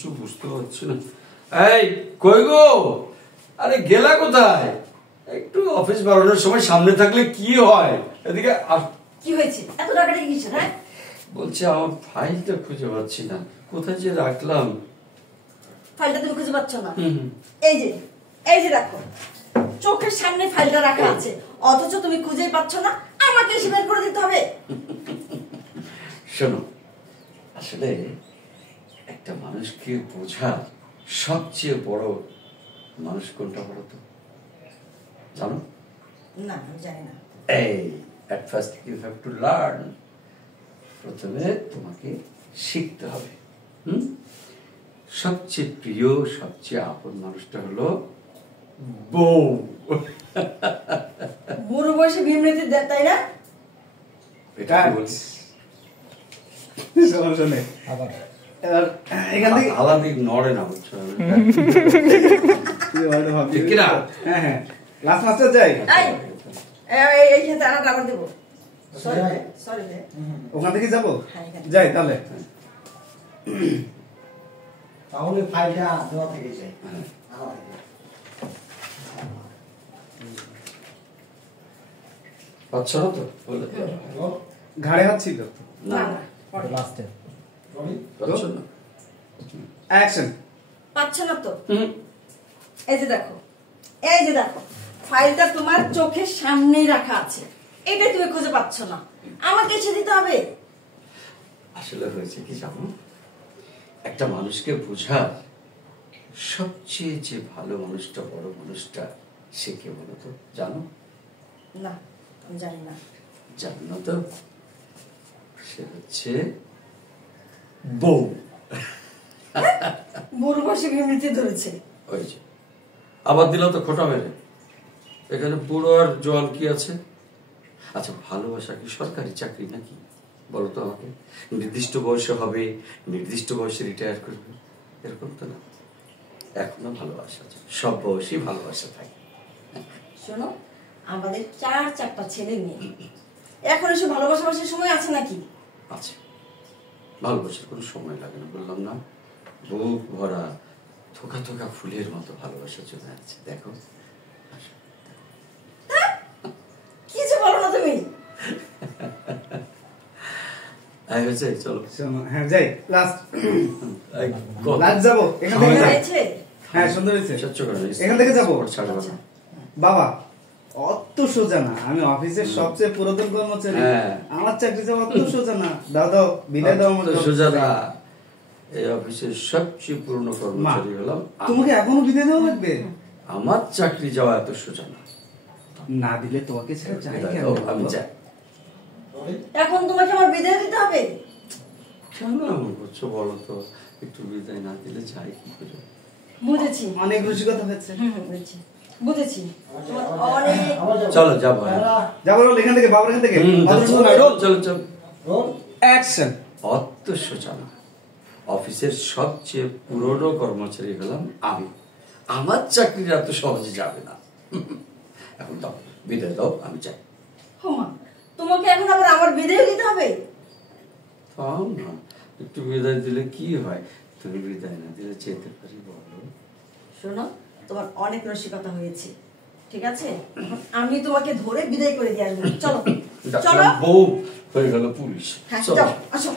কিছু বুঝতে পারছি না। এই কই গো, আরে গেলা কোথায়? একটু অফিস বাড়ানোর সময় সামনে থাকলে কি হয়, এদিকে কি হয়েছে এত টাকাটা কিসে? হ্যাঁ বলছি আমার ফাইলটা খুঁজে পাচ্ছি না, কোথায় যে রাখলাম। ফাইলটা তুমি খুঁজে পাচ্ছ না? এই যে দেখো, চোখের সামনে ফাইলটা রাখা আছে, অথচ তুমি খুঁজেই পাচ্ছ না, আমাকে এসে বের করে দিতে হবে। শোনো, আসলে একটা মানুষকে বোঝার সবচেয়ে বড় মানুষ কোনটা বলো তো, জানো? না আমি জানি না। এই at first you have to learn, প্রথমে তোমাকে শিখতে হবে। সবচেয়ে প্রিয় সবচেয়ে আপন মানুষটা হলো বউ। বুড়ো বয়সে বিমৃতি দেয়, তাই না? এটা বলছি শোনে আবার এখান থেকে আলাদিক নড়ে না, বুঝছো? হ্যাঁ হ্যাঁ লাস্ট মাস্টার যাই এই খেতে আবার দেবো। সরি ওখান থেকে যাবো, হ্যাঁ, যাই তাহলে। তাহলে ফাইলটা দেওয়া থেকে যায়। পাচ্ছ না তো? ঘাড়ে হাত ছিল না লাস্টে পাচ্ছ না? অ্যাকশন। পাচ্ছ না তো? এই যে দেখো ফাইলটা তোমার চোখের সামনেই রাখা আছে, এটাই তুমি খুঁজে পাচ্ছ না, আমাকে এসে দিতে হবে। আসলে হয়েছে কি জানো, একটা মানুষকে বোঝার সবচেয়ে যে ভালো মানুষটা, বড় মানুষটা, সে কে বলো তো, জানো? না আমি জানি না। জানো না তো? সে হচ্ছে বউ। বুড়ো বয়সে বিমৃতি ধরেছে। ওই যে আবার দিল তো খোটা মেরে। এখানে বুড়ো আর জোয়ান কি আছে? আচ্ছা, ভালোবাসা কি সরকারি চাকরি নাকি বলো তো আমাকে? নির্দিষ্ট বয়সে হবে, নির্দিষ্ট বয়সে রিটায়ার করবে, এরকম তো না। এখনো ভালোবাসা আছে, সব বয়সেই ভালোবাসা থাকে। শোনো, আমাদের চারটা ছেলে মেয়ে, এখন এসে ভালোবাসার সময় আছে নাকি? আছে, ভালোবাসার কোনো সময় লাগে না, বললাম না? বুক ভরা থোকা থোকা ফুলের মতো ভালোবাসা চলে আছে, দেখো। কি যে বলো না তুমি। চলো হ্যাঁ যাই লাস্ট লাস্ট যাবো এখান থেকে। হ্যাঁ সুন্দর হয়েছে, এখান থেকে যাবো। বাবা অত সোজা না, আমি অফিসের সবচেয়ে পুরাতন কর্মচারী, আমার চাকরি যাওয়া অত সোজা না। দাদা বিদায় দাও আমাকে। সোজা না, এই অফিসের সবচেয়ে পুরনো কর্মচারী হলাম। তোমাকে এখনো বিদায় দেওয়া লাগবে? আমার চাকরি যাওয়া এত সোজা না। না দিলে তোমাকে ছেড়ে যাই কেন? আমি যাই। এখন তোমাকে আমার বিদায় দিতে হবে? কেন এমন করছো বলো তো? একটু বিদায় না দিলে যাই কি করে? বুঝেছি, অনেক রসিকতা হচ্ছে। বুঝেছি। চলো যাবো, যাবো এখান থেকে, বাবার এখান থেকে। চলো চলো। অ্যাকশন। অত সোজা না, অফিসের সবচেয়ে পুরনো কর্মচারী হলাম আমি, আমার চাকরি এত সহজে যাবে না। এখন দাও, বিদায় দাও, আমি যাই। তোমাকে এখন আবার আমার বিদায় দিতে হবে? না, একটু বিদায় দিলে কি হয়? তুমি বিদায় না দিলে যেতে পারি বলো? শোনো, তোমার অনেক রসিকতা হয়েছে, ঠিক আছে? আমি তোমাকে ধরে বিদায় করে দিয়ে আসবো। চলো চলো। বউ হয়ে গেল পুলিশ। হ্যাঁ, আসো।